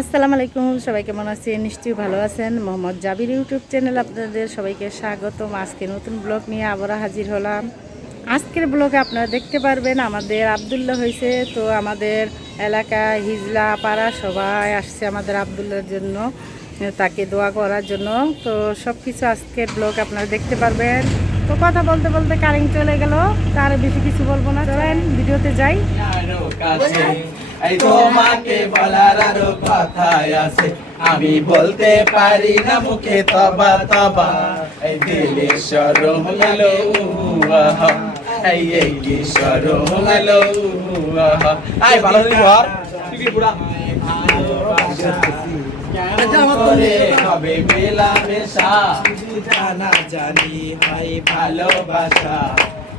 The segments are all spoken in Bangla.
আসসালামু আলাইকুম, সবাই কেমন আছেন? নিশ্চয়ই ভালো আছেন। মোহাম্মদ জাবির ইউটিউব চ্যানেল আপনাদের সবাইকে স্বাগতম। আজকে নতুন ব্লগ নিয়ে আবারও হাজির হলাম। আজকের ব্লগে আপনারা দেখতে পারবেন আমাদের আবদুল্লাহ হয়েছে। তো আমাদের এলাকা হিজলা পাড়া সবাই আসছে আমাদের আবদুল্লাহর জন্য, তাকে দোয়া করার জন্য। তো সব কিছু আজকের ব্লগ আপনারা দেখতে পারবেন। তো কথা বলতে বলতে কারেন্ট চলে গেল, তার বেশি কিছু বলবো না, চলেন ভিডিওতে যাই। এই তোমাকে বলার আরো কথাই আছে, আমি বলতে পারি না মুখে, তবা তবা এই দিলে শরম এলো আহা, এই কি শরম এলো আহা। আই ভালো দিন ঘর তুই পুরা হবে মেলামেশা, জানা জানি হয় ভালোবাসা,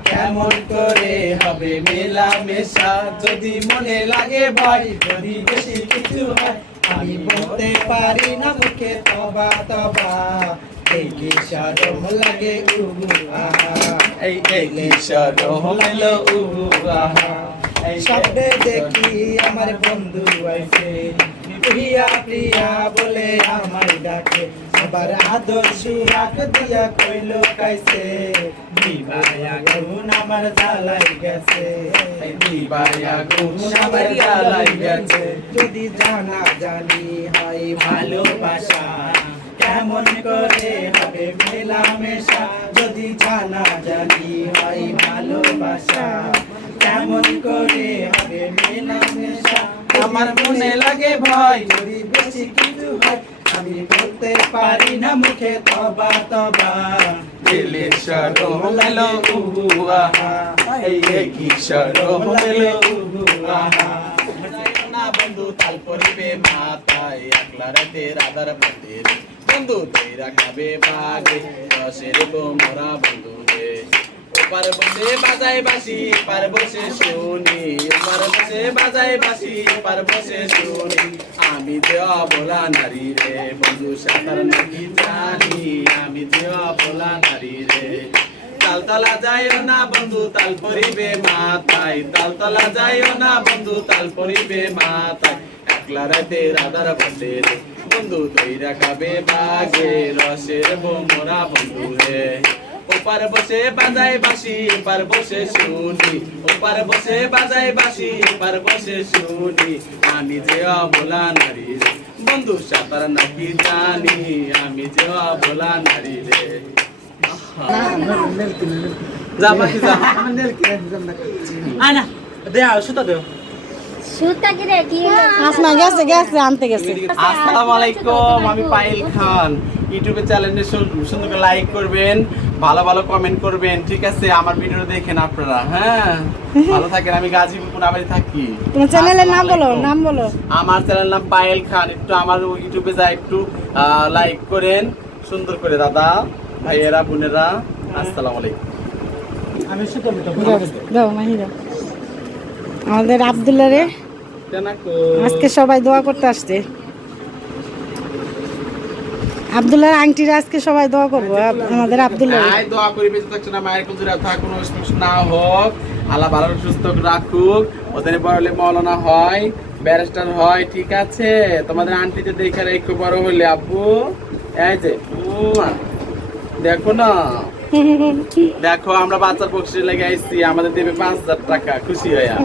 কেমন করে হবে মেলামেশা, যদি মনে লাগে ভয়, যদি বেশি কিছু হয়, আমি বলতে পারি না মুখে, তবা তবা এই কি শরম লাগে আহা, এই কি শরম এলো আহা। এই স্বপ্নে দেখি আমার বন্ধু আইছে, প্রিয়া প্রিয়া বলে আমায় ডাকে, সবার আদর সুরাগ দিয়া কইলো কাইছে, দিবায়া গুণ আমার জ্বালাই গেছে, দিবায়া গুণ আমার জ্বালাই গেছে, যদি জানা জানি হয় ভালোবাসা, কেমন করে হবে মেলামেশা, যদি জানা জানি হয় ভালোবাসা, কেমন করে হবে মেলামেশা, আমার মনে লাগে ভয়, যদি বেশি কিছু হয়, আমি বলতে পারি না মুখে, তবা তবা দিলে শরম এলো আহা, এই কি শরম এলো আহা। না বন্ধু তাল পরিবে মাথায়, একলা রাতে রাধার মন্দির, বন্ধু তেরা খাবে বাগে, রসের মোরা বন্ধু রে, ওপার বসে বাজাই বাসি, পার বসে শুনি, ওপার বসে বাজাই বাসি, পার বসে শুনি, আমি যে অবলা নারী রে, বন্ধু সাঁতার নাকি জানি, আমি যে অবলা নারী রে, তালতলা যাইও না বন্ধু তাল পরিবে মাথায়, তালতলা যাইও না বন্ধু তাল পরিবে মাথায়, একলা রাতে রাধার বসে রে, বন্ধু দইরা খাবে বাগে, রসের মোরা বন্ধু রে, ওপার বসে বাজাই বাসি, পার বসে শুনি, ওপার বসে বাজাই বাসি, পার বসে শুনি, আমি যে অবলা নারী রে, বন্ধু সাঁতার নাকি জানি, আমি যে অবলা নারী রে। যা বাকি যা আনা দে সুতা দে সুতা কি রে কি আসমা গেছে গেছে আনতে গেছে। আসসালামু আলাইকুম, আমি পায়েল খান। ইউটিউবে চ্যানেলে সুন্দর করে লাইক করবেন, ভালো ভালো কমেন্ট করবেন, ঠিক আছে? আমার ভিডিও দেখেন আপনারা, হ্যাঁ ভালো থাকেন। আমি গাজীপুর কোনাবাড়ি থাকি। তোমার চ্যানেলের নাম বলো, নাম বলো। আমার চ্যানেল নাম পায়েল খান। একটু আমার ইউটিউবে যা একটু লাইক করেন সুন্দর করে দাদা ভাইয়েরা বোনেরা। আসসালামু আলাইকুম। আমি দাও মাহিরা। আমাদের আব্দুল্লাহ রে আজকে সবাই দোয়া করতে আসছে। আব্দুল্লাহ আংটিরা আজকে সবাই দোয়া করবো আমাদের আব্দুল্লাহ। দোয়া করি বেঁচে থাকছে না, মায়ের কুজুরা থাক, কোনো সমস্যা না হোক, আল্লাহ ভালো সুস্থ রাখুক, ওদের বড় হলে মৌলানা হয়, ব্যারিস্টার হয়, ঠিক আছে? তোমাদের আন্টিতে দেখে একটু বড় হলে আব্বু এই যে দেখো না, দেখো আমরা বাচ্চার বক্সি লেগে আইছি, আমাদের দেবে 5,000 টাকা, খুশি হইয়া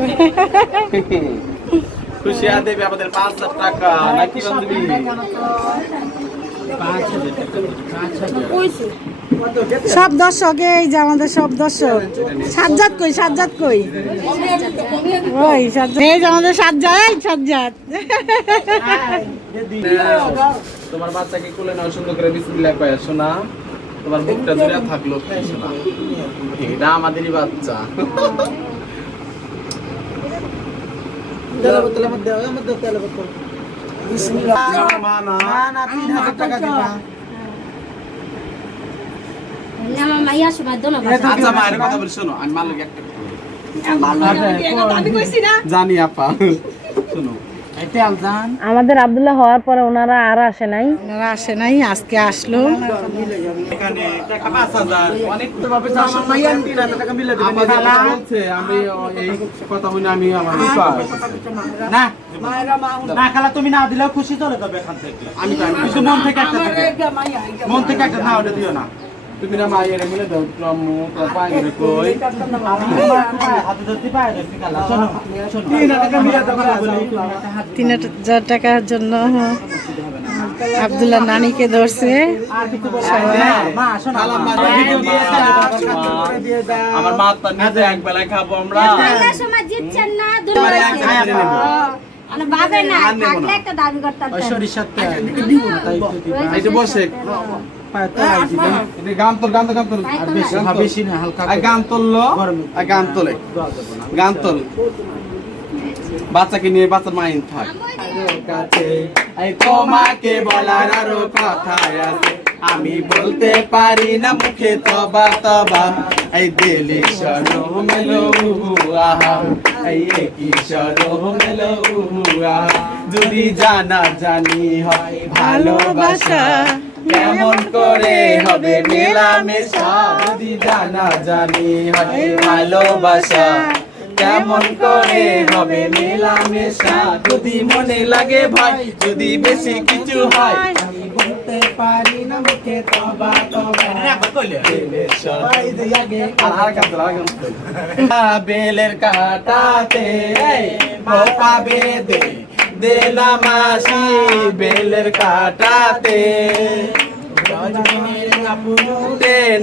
খুশি হয়ে দেবে আমাদের 5,000 টাকা, নাকি বান্ধবী? সব দর্শক, এই যে আমাদের সব দর্শক। সাজ্জাদ কই, সাজ্জাদ কই? ওই সাজ্জাদ, এই যে আমাদের সাজ্জাদ, সাজ্জাদ। তোমার বাচ্চাকে কোলে নাও, সুন্দর করে বিসমিল্লাহ কয় শোনা, তোমার বুকটা জুড়ে থাকলো শোনা, এটা আমাদেরই বাচ্চা। আমার মাইয়া সময় দোনো আচ্ছা মায়ের কথা বলি শোনো, আমি মার লগে একটা জানি আপা, শোনো আমাদের আব্দুল্লাহ হওয়ার পরে ওনারা আর আসে নাই, আজকে আসলো। এখানে টাকা 5,000 অনেক তো ভাবে 3,000 টাকা মিলে দিবেন বলছে। আমি এই কথা হইনা আমি আমার না না খালা তুমি না দিলেও খুশি চলে যাবে এখান থেকে। আমি কিন্তু মন থেকে একটা না ওটা দিও না। তুমি না মায়ের মিলে দাও ট্রামু তো পাইরে কই হাতে ধরতে পায় ধরতে খালা শোনো 3,000 টাকা মিলে দাও বলি 3,000 টাকার জন্য আব্দুল্লাহ নানিকে ধরছে। মা শোনো আমার মা তো নিজে এক বেলা খাবো আমরা। মাইয়া সময় জিতছেন না দুর্বল মানে বাবে না থাকলে একটা দাবি করতাম সরিষার তেল এই যে বসে এটা গান তোল আর বেশি না হালকা গান তোললো গান তোলে গান তোল বাচ্চাকে নিয়ে বাচ্চার মাইন্ড থাক কাছে এই তোমাকে বলার আরো কথা আছে আমি বলতে পারি না মুখে তবা তবা এই দিলে শরম মেলো আহা এই কি শরম মেলো আহা যদি জানা জানি হয় ভালোবাসা কেমন করে হবে মেলামেশা যদি জানা জানি হয় ভালোবাসা কেমন করে হবে মেলামেশা যদি মনে লাগে ভাই যদি বেশি কিছু হয় আমি বলতে পারি না মুখে তবা তবা বেলের কাটাতে পাবে দে দেলা মাসি বেলের কাটাতে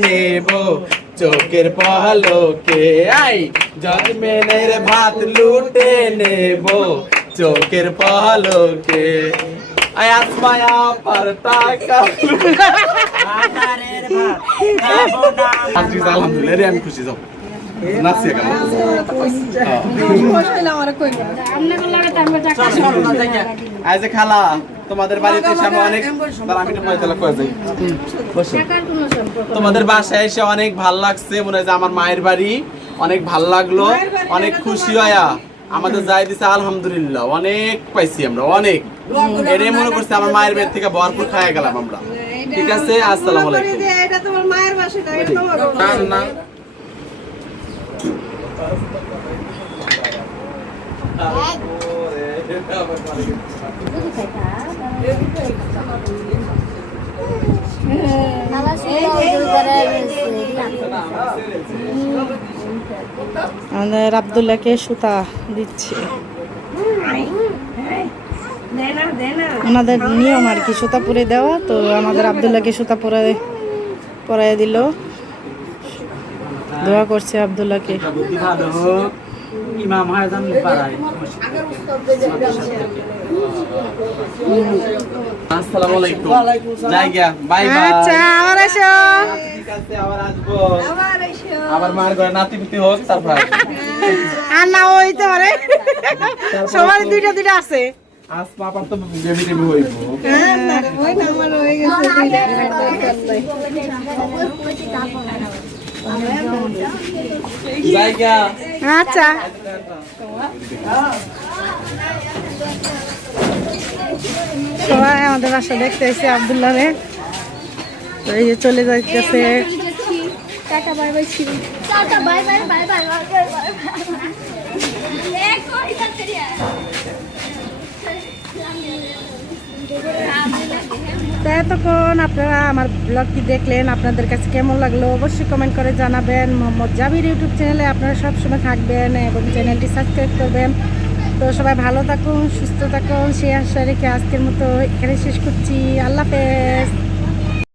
নেব চোখের পলকে আই জজমেনের ভাত লুটে নেব চোখের পলকে আই আসমায়া पर টাকা আলহামদুলিল্লাহ রে আমি খুশি যাও নাচছে কেন আজ খালা তোমাদের বাড়িতে এসে আমি অনেক আমি তো পয়সা কয়ে যাই তোমাদের বাসায় এসে অনেক ভাল লাগছে মনে হয় যে আমার মায়ের বাড়ি অনেক ভাল লাগলো অনেক খুশি হয়া আমাদের যাই দিছে আলহামদুলিল্লাহ অনেক পাইছি আমরা অনেক এটাই মনে করছি আমার মায়ের বাড়ি থেকে ভরপুর খাইয়া গেলাম আমরা ঠিক আছে আসসালামু আলাইকুম এটা তোমার মায়ের বাসা না এটা তোমার না আমাদের আব্দুল্লাহকে সুতা দিচ্ছে, ওনাদের নিয়ম আর কি সুতা পরে দেওয়া। তো আমাদের আব্দুল্লাহকে সুতা পরাই দিল, দোয়া করছে আব্দুল্লাহকে। বুদ্ধি ভালো হোক ইমাম হয় জান পাড়ায় আসসালামু আলাইকুম যাই গিয়া বাই বাই আচ্ছা আবার এসো, ঠিক আছে আবার আসবো আবার মার ঘরে নাতিপুতি হোক তারপর আর না হইতে পারে সবার দুইটা দুইটা আছে। আজ পাপার তো বেবি টেবি হইব ওই না আমার হয়ে গেছে যাই গিয়া আচ্ছা সবাই আমাদের বাসা দেখতে এসে আব্দুল্লাহ রে, তো এই যে চলে যাইতেছে। টাটা বাই বাই ছিল tata bye bye bye bye bye bye এক কোই তাড়িয়া তো এতক্ষণ আপনারা আমার ব্লগটি দেখলেন, আপনাদের কাছে কেমন লাগলো অবশ্যই কমেন্ট করে জানাবেন। মোহাম্মদ জাবির ইউটিউব চ্যানেলে আপনারা সবসময় থাকবেন এবং চ্যানেলটি সাবস্ক্রাইব করবেন। তো সবাই ভালো থাকুন, সুস্থ থাকুন, সেই আশা রেখে আজকের মতো এখানে শেষ করছি। আল্লাহ হাফেজ।